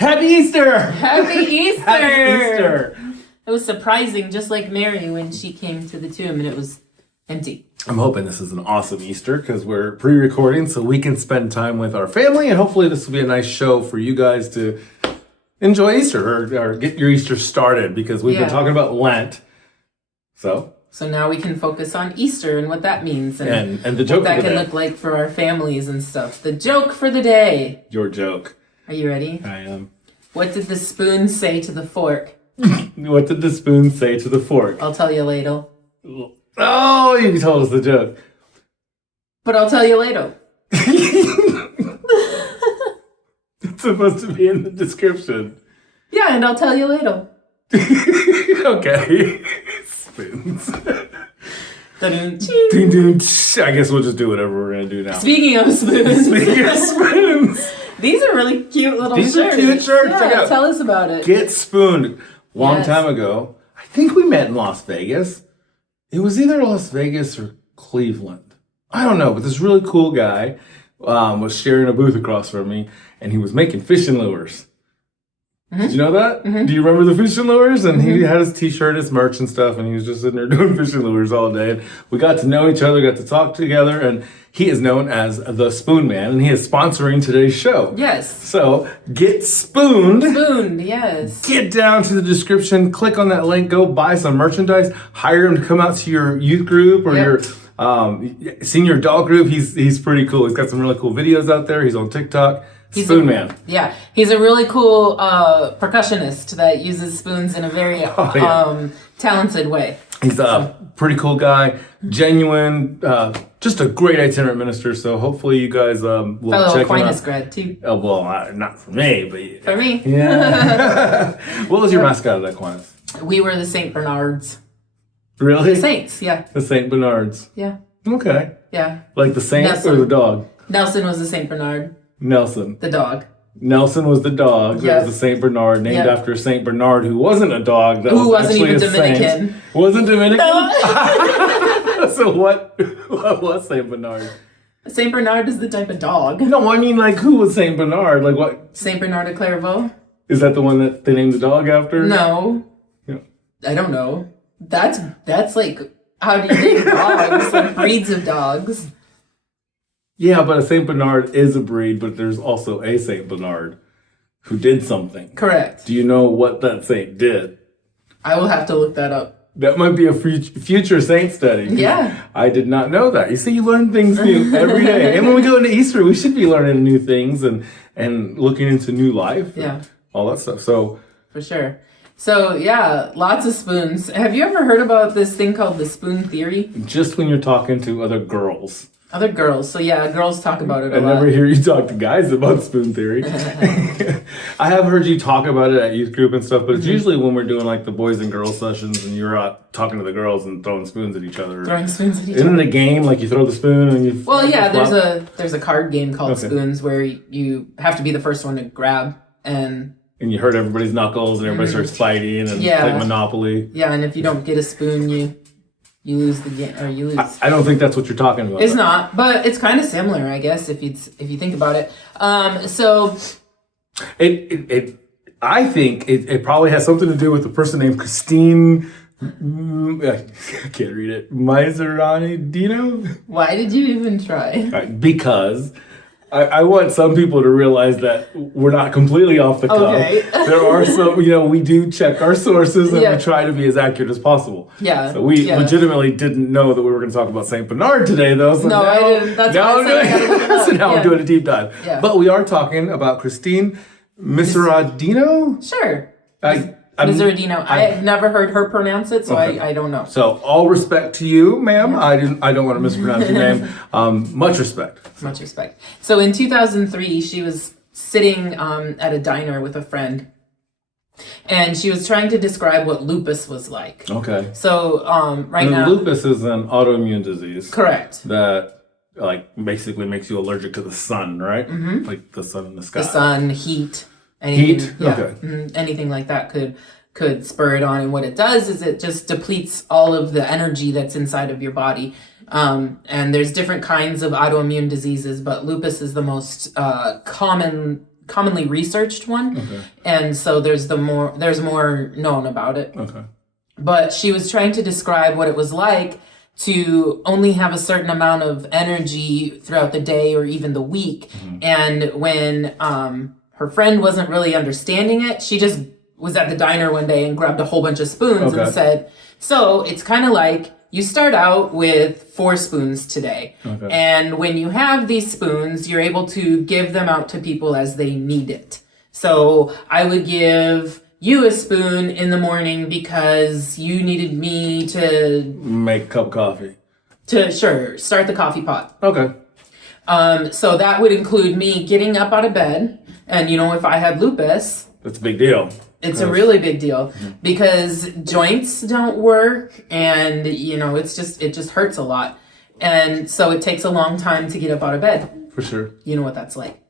Happy Easter! Happy Easter! Happy Easter! It was surprising, just like Mary when she came to the tomb and it was empty. I'm hoping this is an awesome Easter because we're pre-recording so we can spend time with our family, and hopefully this will be a nice show for you guys to enjoy Easter or get your Easter started, because we've been talking about Lent. So now we can focus on Easter and what that means and the joke what that can look like for our families and stuff. The joke for the day. Your joke. Are you ready? I am. What did the spoon say to the fork? What did the spoon say to the fork? I'll tell you later. Oh, you told us the joke. But I'll tell you later. It's supposed to be in the description. Yeah, and I'll tell you later. Okay. Spoons. Ding. I guess we'll just do whatever we're going to do now. Speaking of spoons. Spoons. These are really cute little shirts. These are cute shirts. Yeah, tell us about it. Get Spooned. Long time ago. I think we met in Las Vegas. It was either Las Vegas or Cleveland. I don't know, but this really cool guy was sharing a booth across from me, and he was making fishing lures. Mm-hmm. Did you know that? Mm-hmm. Do you remember the fishing lures? And he had his t-shirt, his merch and stuff, and he was just sitting there doing fishing lures all day. And we got to know each other, got to talk together, and he is known as the Spoon Man, and he is sponsoring today's show. Yes. So, get spooned. Spooned, yes. Get down to the description, click on that link, go buy some merchandise, hire him to come out to your youth group or your senior adult group. He's pretty cool. He's got some really cool videos out there. He's on TikTok. Spoon Man. Yeah, he's a really cool percussionist that uses spoons in a very talented way. He's a pretty cool guy, genuine, just a great itinerant minister. So hopefully you guys will Fellow check Aquinas him out. grad too. Oh, well, not for me, but For me. Yeah. What was your mascot at Aquinas? We were the St. Bernards. Really? The Saints, yeah. The St. Bernards. Yeah. Okay. Yeah. Like the Saint Nelson. or the dog? Nelson was the St. Bernard. Nelson. The dog. Nelson was the dog. That was the St. Bernard, named after St. Bernard, who wasn't a dog. That who was wasn't even Dominican. Saint. Wasn't Dominican? So what was St. Bernard? St. Bernard is the type of dog. No, I mean, like, who was St. Bernard? Like, what? St. Bernard de Clairvaux? Is that the one that they named the dog after? No. Yeah. I don't know. That's like, how do you name dogs? Like breeds of dogs. Yeah, but a St. Bernard is a breed, but there's also a St. Bernard who did something. Correct. Do you know what that saint did? I will have to look that up. That might be a future saint study. Yeah. I did not know that. You see, you learn things new every day. And when we go into Easter, we should be learning new things and looking into new life. Yeah. All that stuff. So. For sure. So, yeah, lots of spoons. Have you ever heard about this thing called the spoon theory? Just when you're talking to other girls. Other girls. So, yeah, girls talk about it a lot. I never hear you talk to guys about spoon theory. I have heard you talk about it at youth group and stuff, but it's usually when we're doing like the boys and girls sessions and you're out talking to the girls and throwing spoons at each other. Throwing spoons at each other. Isn't it a game? Like you throw the spoon and you... Well, yeah, there's a card game called Spoons where you have to be the first one to grab and you hurt everybody's knuckles and everybody starts fighting and it's like Monopoly. Yeah, and if you don't get a spoon, you lose the game, or you lose. I don't think that's what you're talking about. It's not, but it's kind of similar, I guess, if you think about it. So I think it probably has something to do with a person named Christine. I can't read it. Miseranidino? Why did you even try? Because I want some people to realize that we're not completely off the cuff. Okay. There are some, we do check our sources and we try to be as accurate as possible. Yeah. So we legitimately didn't know that we were going to talk about St. Bernard today, though. So no, I didn't. That's so now we're doing a deep dive. Yeah. But we are talking about Christine Miseradino? Sure. Miseradino. I have never heard her pronounce it, so I don't know. So all respect to you, ma'am. Yeah. I don't want to mispronounce your name. Much respect. Much respect. So in 2003, she was sitting at a diner with a friend, and she was trying to describe what lupus was like. Okay. So now, lupus is an autoimmune disease. Correct. That basically makes you allergic to the sun, right? Mm-hmm. Like the sun in the sky. The sun, heat. Anything, anything like that could spur it on, and what it does is it just depletes all of the energy that's inside of your body. And there's different kinds of autoimmune diseases, but lupus is the most common commonly researched one. Okay. And so there's more known about it. Okay. But she was trying to describe what it was like to only have a certain amount of energy throughout the day or even the week. Mm-hmm. And when her friend wasn't really understanding it, she just was at the diner one day and grabbed a whole bunch of spoons and said, so it's kind of like you start out with 4 spoons today. Okay. And when you have these spoons, you're able to give them out to people as they need it. So I would give you a spoon in the morning because you needed me to make a cup of coffee. Start the coffee pot. Okay. So that would include me getting up out of bed. And, if I had lupus... That's a big deal. It's a really big deal because joints don't work and, it just hurts a lot. And so it takes a long time to get up out of bed. For sure. You know what that's like.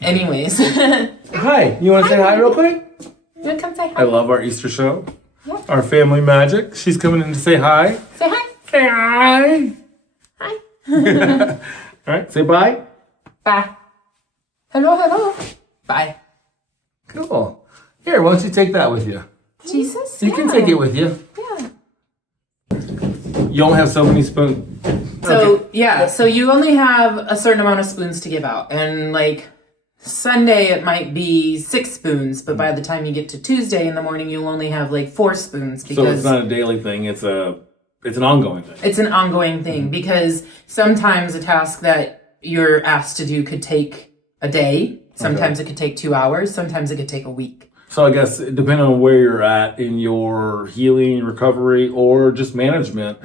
Anyways. Hi. You want to say hi real quick? You want to come say hi? I love our Easter show. Yeah. Our family magic. She's coming in to say hi. Say hi. Say hi. Hi. All right. Say bye. Bye. Hello. Bye. Cool. Here, why don't you take that with you? Jesus. You can take it with you. Yeah. You only have so many spoons. So, so you only have a certain amount of spoons to give out. And Sunday it might be 6 spoons, but by the time you get to Tuesday in the morning, you'll only have 4 spoons. So it's not a daily thing, it's an ongoing thing. It's an ongoing thing because sometimes a task that you're asked to do could take a day. Sometimes it could take 2 hours. Sometimes it could take a week. So I guess depending on where you're at in your healing, recovery, or just management,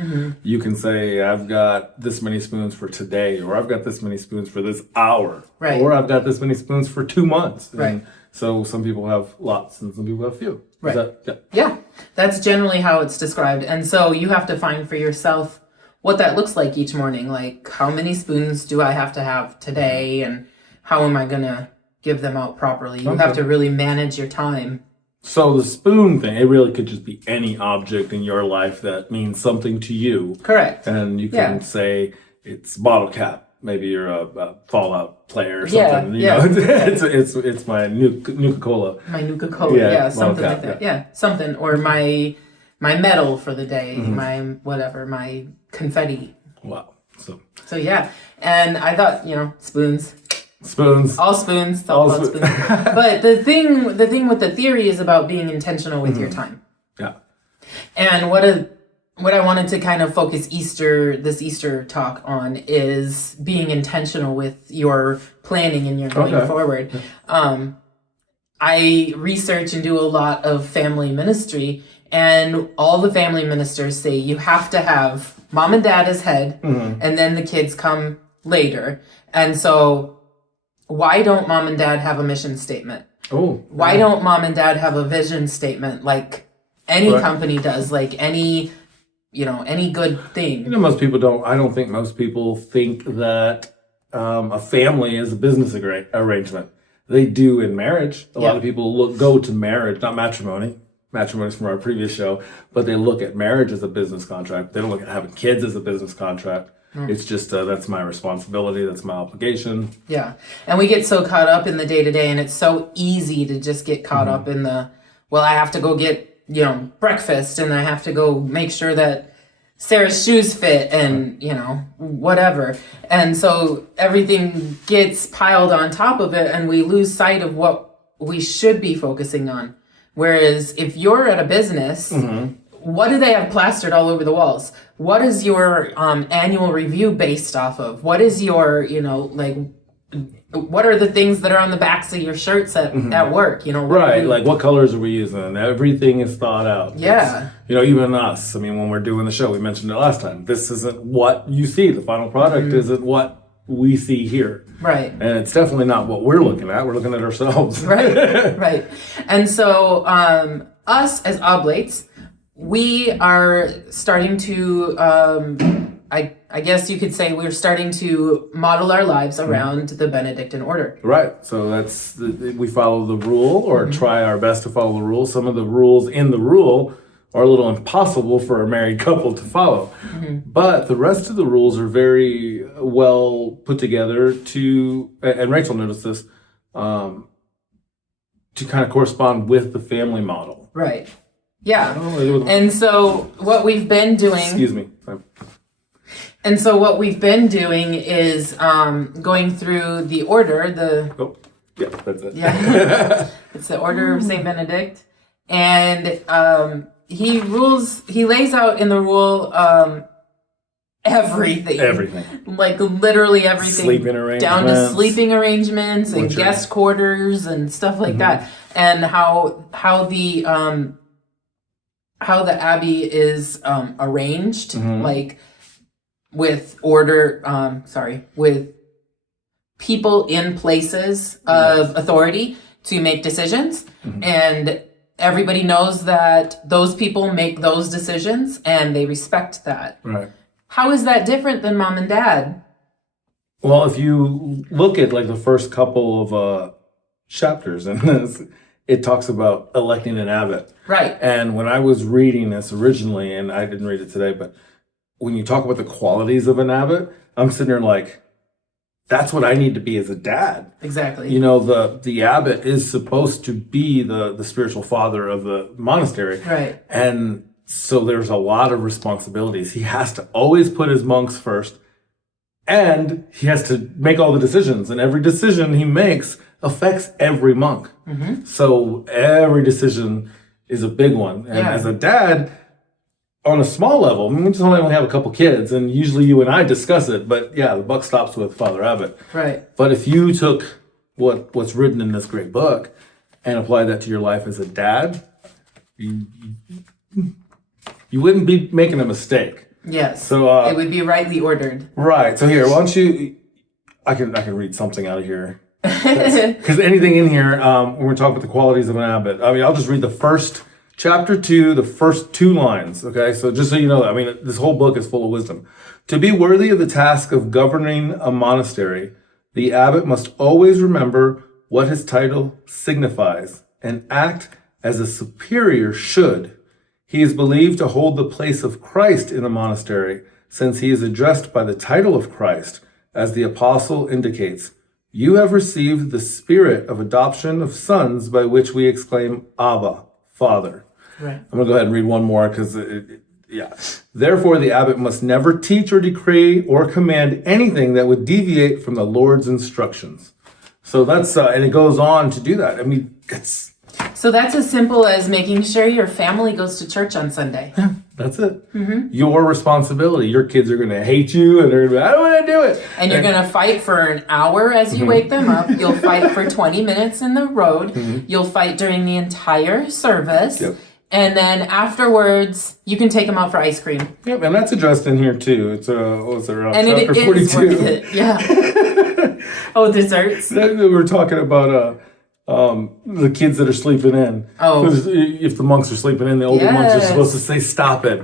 you can say, I've got this many spoons for today, or I've got this many spoons for this hour, or I've got this many spoons for 2 months. Right. And so some people have lots and some people have few. Right. Yeah, that's generally how it's described. And so you have to find for yourself what that looks like each morning. Like, how many spoons do I have to have today? And how am I going to give them out properly? You have to really manage your time. So the spoon thing, it really could just be any object in your life that means something to you. Correct. And you can say it's bottle cap. Maybe you're a Fallout player or something. It's my Nuka-Cola. My Nuka-Cola, something like that. Yeah, something. Or my medal for the day, my confetti. Wow. So yeah. And I thought, spoons. Spoons. All spoons. It's all about spoons. But the thing with the theory is about being intentional with your time. Yeah. And what I wanted to kind of focus this Easter talk on is being intentional with your planning and your going forward. I research and do a lot of family ministry, and all the family ministers say you have to have mom and dad as head, and then the kids come later. And so why don't mom and dad have a mission statement? Why don't mom and dad have a vision statement like any company does, like any good thing? Most people don't. I don't think most people think that a family is a business arrangement. They do in marriage. A lot of people go to marriage, not matrimony. Matrimony is from our previous show, but they look at marriage as a business contract. They don't look at having kids as a business contract. It's just, that's my responsibility. That's my obligation. Yeah. And we get so caught up in the day-to-day, and it's so easy to just get caught up in I have to go get, breakfast, and I have to go make sure that Sarah's shoes fit and, whatever. And so everything gets piled on top of it, and we lose sight of what we should be focusing on. Whereas if you're at a business, what do they have plastered all over the walls? What is your annual review based off of? What is your, what are the things that are on the backs of your shirts at work? What colors are we using? Everything is thought out. Yeah. Even us. I mean, when we're doing the show, we mentioned it last time. This isn't what you see. The final product isn't what we see here. Right. And it's definitely not what we're looking at. We're looking at ourselves. Right. And so us as Oblates, we are starting to, I guess you could say we're starting to model our lives around the Benedictine order. Right. So we follow the rule, or try our best to follow the rule. Some of the rules in the rule are a little impossible for a married couple to follow. But the rest of the rules are very well put together and Rachel noticed this, to kind of correspond with the family model. Right. Yeah. And so what we've been doing... Excuse me. Sorry. And so what we've been doing is going through the order, Oh, yeah, that's it. Yeah. It's the Order of St. Benedict. And he lays out in the rule everything. Everything. Like literally everything. Sleeping arrangements. Down to sleeping arrangements and guest quarters and stuff like that. And how the abbey is arranged, like with with people in places of authority to make decisions. And everybody knows that those people make those decisions and they respect that. Right. How is that different than mom and dad? Well, if you look at like the first couple of chapters in this, it talks about electing an abbot. Right. And when I was reading this originally, and I didn't read it today, but when you talk about the qualities of an abbot, I'm sitting there like, that's what I need to be as a dad. Exactly. You know, the abbot is supposed to be the spiritual father of the monastery. Right. And so there's a lot of responsibilities. He has to always put his monks first, and he has to make all the decisions. And every decision he makes affects every monk. So every decision is a big one. And as a dad, on a small level, I mean, we just only have a couple kids, and usually you and I discuss it, but yeah, the buck stops with Father Abbot. Right. But if you took what's written in this great book and applied that to your life as a dad, you wouldn't be making a mistake. Yes. So it would be rightly ordered. Right. So here, why don't you? I can read something out of here because anything in here when we're talking about the qualities of an abbot. I mean, I'll just read the first. Chapter 2, the first 2 lines, okay? So just so you know, I mean, this whole book is full of wisdom. To be worthy of the task of governing a monastery, the abbot must always remember what his title signifies and act as a superior should. He is believed to hold the place of Christ in the monastery, since he is addressed by the title of Christ, as the apostle indicates. You have received the spirit of adoption of sons, by which we exclaim, Abba, Father. Right. I'm going to go ahead and read one more because, Therefore, the abbot must never teach or decree or command anything that would deviate from the Lord's instructions. So that's, and it goes on to do that. I mean, So that's as simple as making sure your family goes to church on Sunday. Yeah, that's it. Your responsibility. Your kids are going to hate you and they're going to be, I don't want to do it. And you're going to fight for an hour as you wake them up. You'll fight for 20 minutes in the road. You'll fight during the entire service. Yep. And then afterwards, you can take them out for ice cream. Yep, and that's addressed in here too. It's what was it, and chapter it 42. Is worth it. Yeah. Oh, desserts. We were talking about the kids that are sleeping in. Oh. Because if the monks are sleeping in, the older monks are supposed to say, stop it.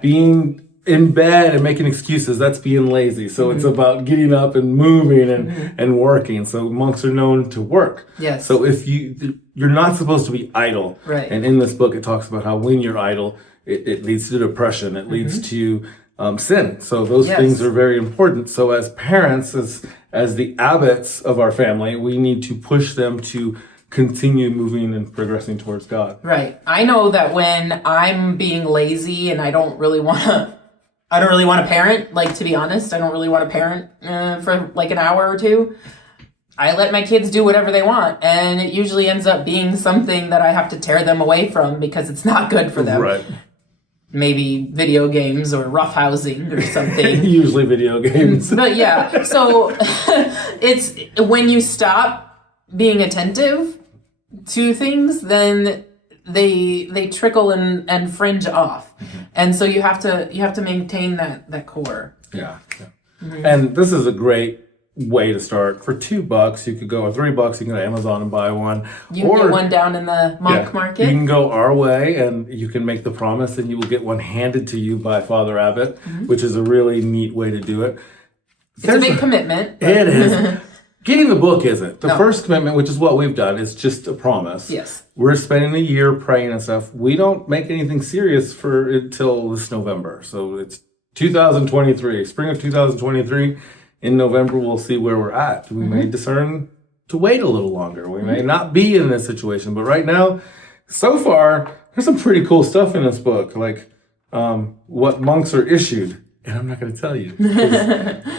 Being in bed and making excuses, that's being lazy. So it's about getting up and moving and working. So monks are known to work. Yes. So if you're not supposed to be idle. Right. And in this book, it talks about how when you're idle, it leads to depression. It leads to sin. So those things are very important. So as parents, as the abbots of our family, we need to push them to continue moving and progressing towards God. Right. I know that when I'm being lazy and I don't really want to parent, like, to be honest, I don't really want to parent for like an hour or two. I let my kids do whatever they want, and it usually ends up being something that I have to tear them away from because it's not good for them. Right. Maybe video games or roughhousing or something. Usually video games. But yeah, so it's when you stop being attentive to things, then they trickle and fringe off. And so you have to maintain that core. Yeah. And this is a great way to start. For $2, you could go, or $3, you can go to Amazon and buy one. You can get one down in the monk market. You can go our way and you can make the promise and you will get one handed to you by Father Abbot, which is a really neat way to do it. It's a big commitment. It is. Getting the book isn't. The first commitment, which is what we've done, is just a promise. Yes. We're spending a year praying and stuff. We don't make anything serious until this November. So it's 2023, spring of 2023. In November, we'll see where we're at. We may discern to wait a little longer. We may not be in this situation, but right now, so far, there's some pretty cool stuff in this book, like what monks are issued. And I'm not going to tell you.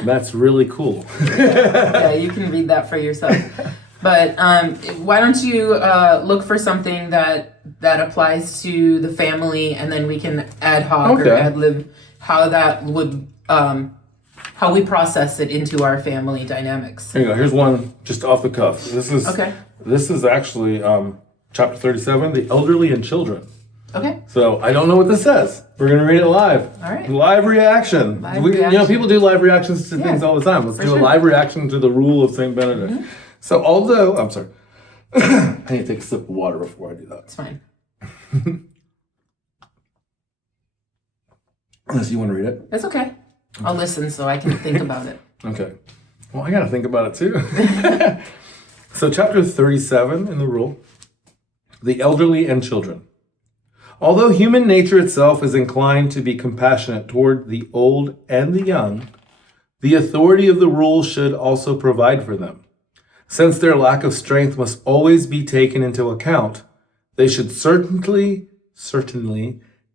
That's really cool. Yeah, you can read that for yourself. But why don't you look for something that applies to the family, and then we can ad hoc or ad lib how that would how we process it into our family dynamics. Here you go. Here's one just off the cuff. This is actually chapter 37, the elderly and children. Okay. So I don't know what this says. We're going to read it live. All right. Live reaction. You know, people do live reactions to things all the time. Let's do a live reaction to the rule of St. Benedict. So although, I'm sorry. I need to take a sip of water before I do that. It's fine. Unless you want to read it. It's okay. I'll listen so I can think about it. Okay. Well, I got to think about it too. So chapter 37 in the rule, the elderly and children. Although human nature itself is inclined to be compassionate toward the old and the young, the authority of the rule should also provide for them. Since their lack of strength must always be taken into account, they should certainly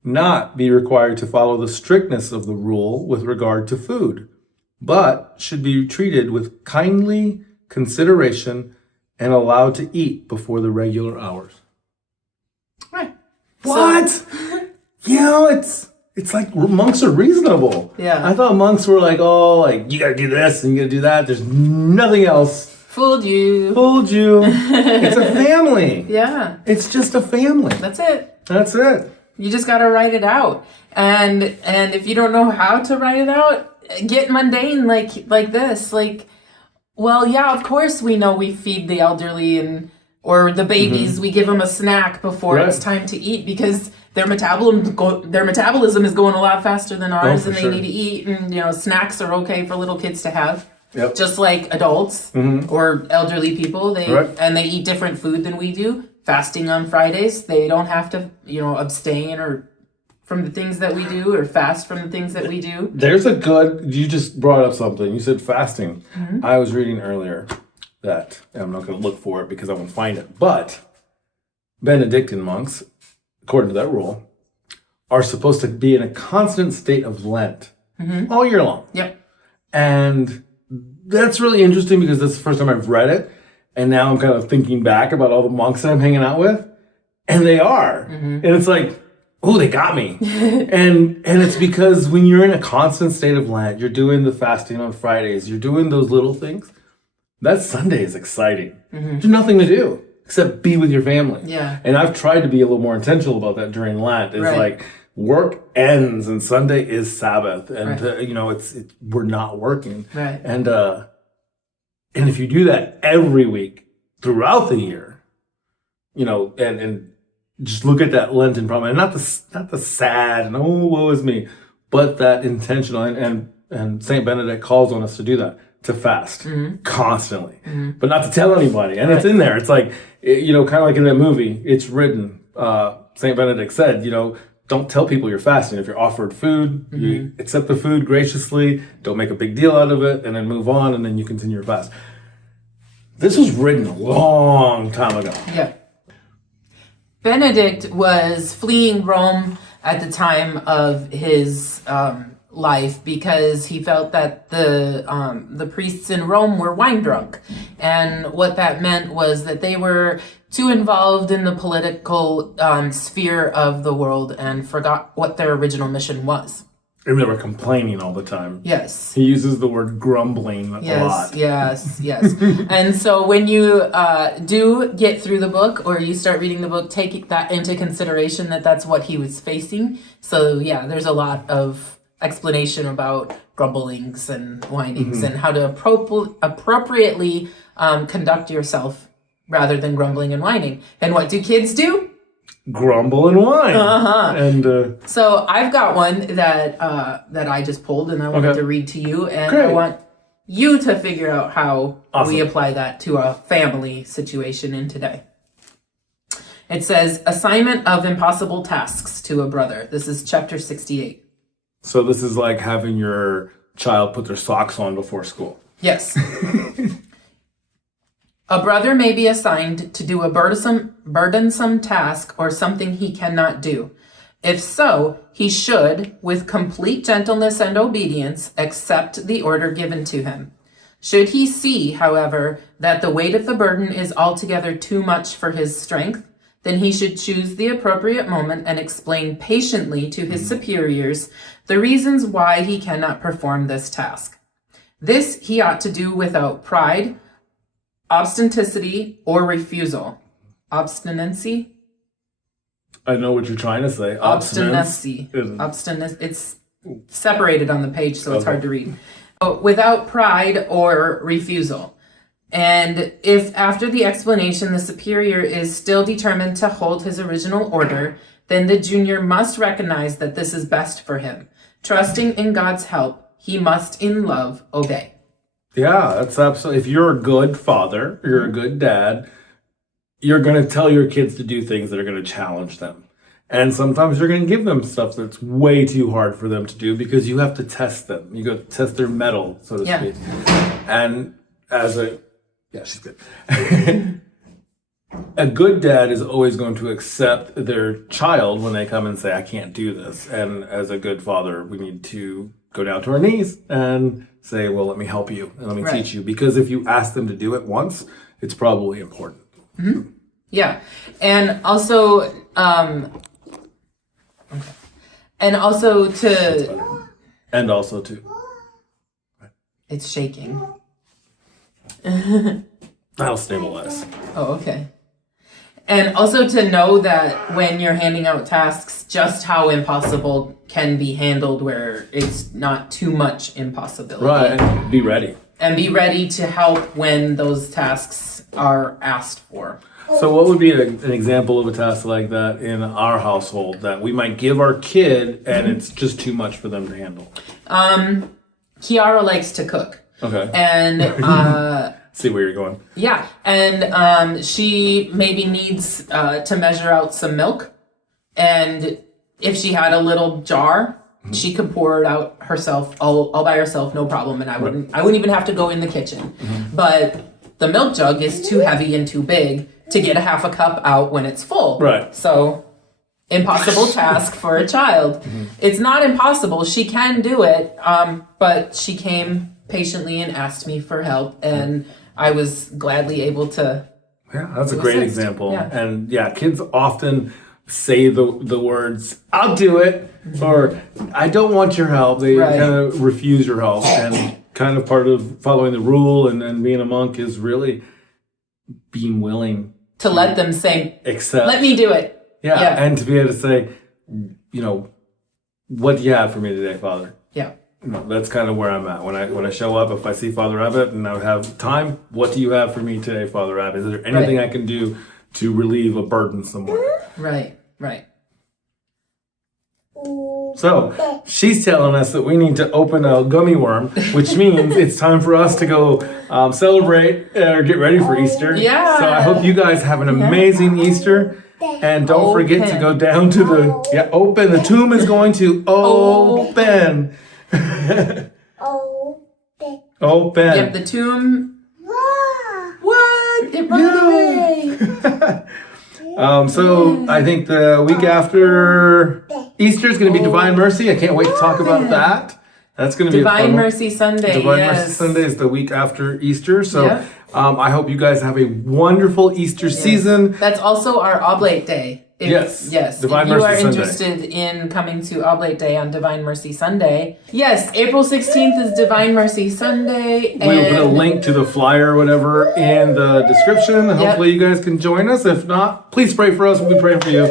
not be required to follow the strictness of the rule with regard to food, but should be treated with kindly consideration and allowed to eat before the regular hours. Right. What? So, you know, it's like monks are reasonable. Yeah. I thought monks were like, oh, like, you gotta do this and you gotta do that. There's nothing else. Fooled you. It's a family. Yeah. It's just a family. That's it. That's it. You just gotta write it out. And if you don't know how to write it out, get mundane like this. Like, well, yeah, of course we know we feed the elderly or the babies, we give them a snack before it's time to eat because their metabolism is going a lot faster than ours, and they need to eat. And snacks are okay for little kids to have, just like adults or elderly people. And they eat different food than we do. Fasting on Fridays, they don't have to abstain or from the things that we do or fast from the things that we do. You just brought up something. You said fasting. I was reading earlier that, and I'm not going to look for it because I won't find it, but Benedictine monks, according to that rule, are supposed to be in a constant state of Lent all year long. Yep. And that's really interesting because that's the first time I've read it. And now I'm kind of thinking back about all the monks that I'm hanging out with. And they are. And it's like, oh, they got me. and it's because when you're in a constant state of Lent, you're doing the fasting on Fridays, you're doing those little things. That Sunday is exciting. There's nothing to do except be with your family. Yeah. And I've tried to be a little more intentional about that during Lent. It's like work ends and Sunday is Sabbath. And, we're not working. Right. And if you do that every week throughout the year, and just look at that Lenten problem, and not the sad and woe is me, but that intentional, and Saint Benedict calls on us to do that, to fast constantly, but not to tell anybody. And it's in there. It's like, kind of like in that movie, it's written. Saint Benedict said, don't tell people you're fasting. If you're offered food, you accept the food graciously, don't make a big deal out of it, and then move on, and then you continue your fast. This was written a long time ago. Yeah. Benedict was fleeing Rome at the time of his life because he felt that the priests in Rome were wine drunk. And what that meant was that they were too involved in the political sphere of the world and forgot what their original mission was. And they were complaining all the time. Yes. He uses the word grumbling a lot. Yes. And so when you do get through the book or you start reading the book, take that into consideration that's what he was facing. So yeah, there's a lot of explanation about grumblings and whinings and how to appropriately conduct yourself rather than grumbling and whining. And what do kids do? Grumble and whine. And so I've got one that I just pulled and I wanted to read to you, and I want you to figure out how we apply that to a family situation in today. It says, assignment of impossible tasks to a brother. This is chapter 68. So this is like having your child put their socks on before school. Yes. A brother may be assigned to do a burdensome task or something he cannot do. If so, he should, with complete gentleness and obedience, accept the order given to him. Should he see, however, that the weight of the burden is altogether too much for his strength, then he should choose the appropriate moment and explain patiently to his superiors the reasons why he cannot perform this task. This he ought to do without pride, obstinacy, or refusal. Obstinacy? I know what you're trying to say. Obstinacy. It's separated on the page, so it's hard to read. Without pride or refusal. And if after the explanation the superior is still determined to hold his original order, then the junior must recognize that this is best for him. Trusting in God's help, he must in love obey. Yeah, that's absolutely. If you're a good father, you're a good dad, you're going to tell your kids to do things that are going to challenge them. And sometimes you're going to give them stuff that's way too hard for them to do because you have to test them. You got to test their mettle, so to speak. And she's good. A good dad is always going to accept their child when they come and say, I can't do this. And as a good father, we need to go down to our knees and say, well, let me help you and let me teach you. Because if you ask them to do it once, it's probably important. Mm-hmm. Yeah. And also, it's shaking. That'll stabilize. Oh, okay. And also to know that when you're handing out tasks, just how impossible can be handled where it's not too much impossibility. Right, and be ready. And be ready to help when those tasks are asked for. So what would be an example of a task like that in our household that we might give our kid and it's just too much for them to handle? Kiara likes to cook. Okay. And see where you're going. Yeah. And she maybe needs to measure out some milk. And if she had a little jar, she could pour it out herself all by herself, no problem. And I wouldn't even have to go in the kitchen. But the milk jug is too heavy and too big to get a half a cup out when it's full. Right. So impossible task for a child. It's not impossible. She can do it. But she came patiently and asked me for help. And I was gladly able to. Yeah, that's a great example. Yeah. And kids often say the words, I'll do it, or I don't want your help. They kind of refuse your help. And kind of part of following the rule and being a monk is really being willing to let them say, accept. Let me do it. Yeah, and to be able to say, what do you have for me today, Father? Yeah. That's kind of where I'm at. When I show up, if I see Father Abbott and I have time, what do you have for me today, Father Abbott? Is there anything I can do to relieve a burden somewhere? Right. So she's telling us that we need to open a gummy worm, which means it's time for us to go celebrate or get ready for Easter. Yeah. So I hope you guys have an amazing Easter. And don't forget to go down to open. The tomb is going to open. Open. Yep, the tomb. What? It ran away. So I think the week after Easter is going to be Divine Mercy. I can't wait to talk about that. That's going to be Divine Mercy Sunday. Divine Mercy Sunday is the week after Easter. So I hope you guys have a wonderful Easter season. That's also our Oblate Day. Yes. Divine Mercy Sunday. If you are interested in coming to Oblate Day on Divine Mercy Sunday, yes, April 16th is Divine Mercy Sunday. We'll put a link to the flyer or whatever in the description. Hopefully you guys can join us. If not, please pray for us. We'll be praying for you.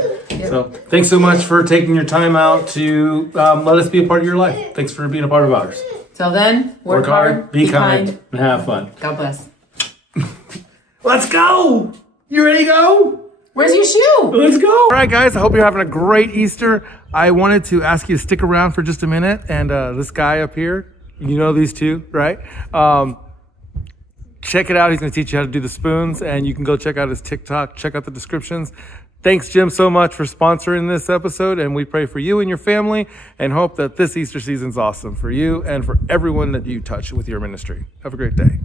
So thanks so much for taking your time out to let us be a part of your life. Thanks for being a part of ours. Till then, work hard, be kind, and have fun. God bless. Let's go! You ready to go? Where's your shoe? Let's go. All right, guys. I hope you're having a great Easter. I wanted to ask you to stick around for just a minute. And this guy up here, you know these two, right? Check it out. He's going to teach you how to do the spoons. And you can go check out his TikTok. Check out the descriptions. Thanks, Jim, so much for sponsoring this episode. And we pray for you and your family and hope that this Easter season's awesome for you and for everyone that you touch with your ministry. Have a great day.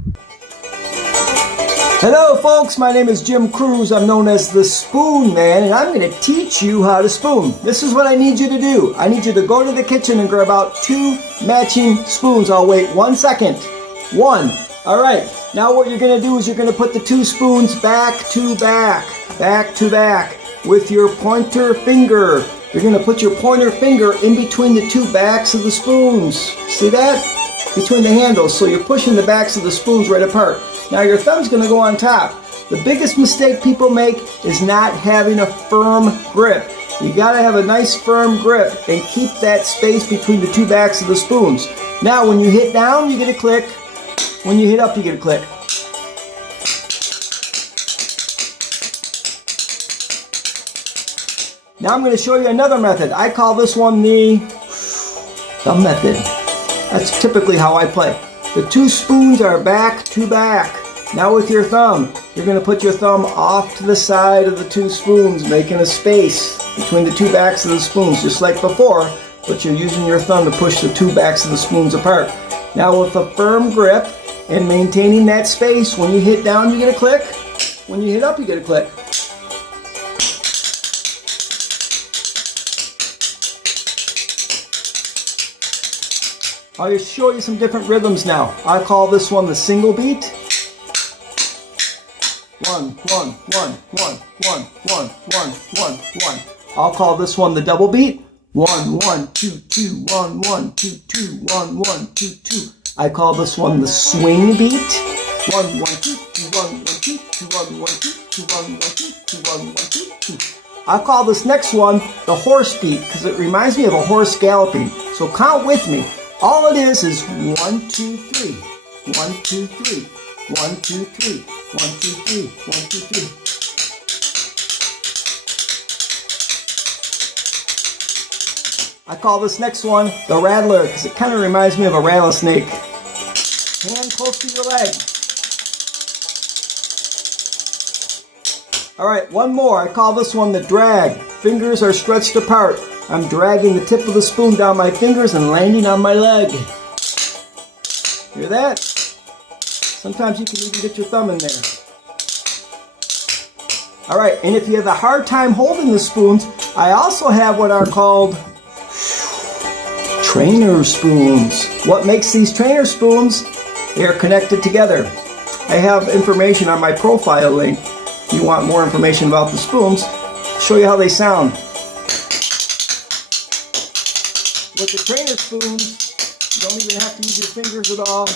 Hello folks, my name is Jim Cruz. I'm known as the Spoon Man, and I'm going to teach you how to spoon. This is what I need you to do. I need you to go to the kitchen and grab out 2 matching spoons. I'll wait 1 second. 1. Alright, now what you're going to do is you're going to put the 2 spoons back to back with your pointer finger. You're going to put your pointer finger in between the 2 backs of the spoons. See that? Between the handles, so you're pushing the backs of the spoons right apart. Now your thumb's going to go on top. The biggest mistake people make is not having a firm grip. You got to have a nice firm grip and keep that space between the 2 backs of the spoons. Now when you hit down, you get a click. When you hit up, you get a click. Now I'm going to show you another method. I call this one the thumb method. That's typically how I play. The 2 spoons are back to back. Now with your thumb, you're going to put your thumb off to the side of the 2 spoons, making a space between the 2 backs of the spoons, just like before, but you're using your thumb to push the 2 backs of the spoons apart. Now with a firm grip and maintaining that space, when you hit down, you get a click. When you hit up, you get a click. I'll just show you some different rhythms now. I call this one the single beat. 1, 1, 1, 1, 1, 1, 1, 1, 1. I'll call this one the double beat. 1, 1, 2, 2, 1, 1, 2, 2, 1, 1, 2, 2. I call this one the swing beat. 1, 1, 2, 2, 1, 1, 2, 2, 1, 1, 2, 2, 1, 1, 2, 2, 1, 1, 2, 2. I'll call this next one the horse beat because it reminds me of a horse galloping. So count with me. All it is 1, 2, 3, 1, 2, 3, 1, 2, 3, 1, 2, 3, 1, 2, 3. I call this next one the rattler because it kind of reminds me of a rattlesnake. Hand close to your leg. Alright, one more. I call this one the drag. Fingers are stretched apart. I'm dragging the tip of the spoon down my fingers and landing on my leg. Hear that? Sometimes you can even get your thumb in there. Alright, and if you have a hard time holding the spoons, I also have what are called trainer spoons. What makes these trainer spoons? They are connected together. I have information on my profile link. If you want more information about the spoons, I'll show you how they sound. With the trainer spoons, you don't even have to use your fingers at all.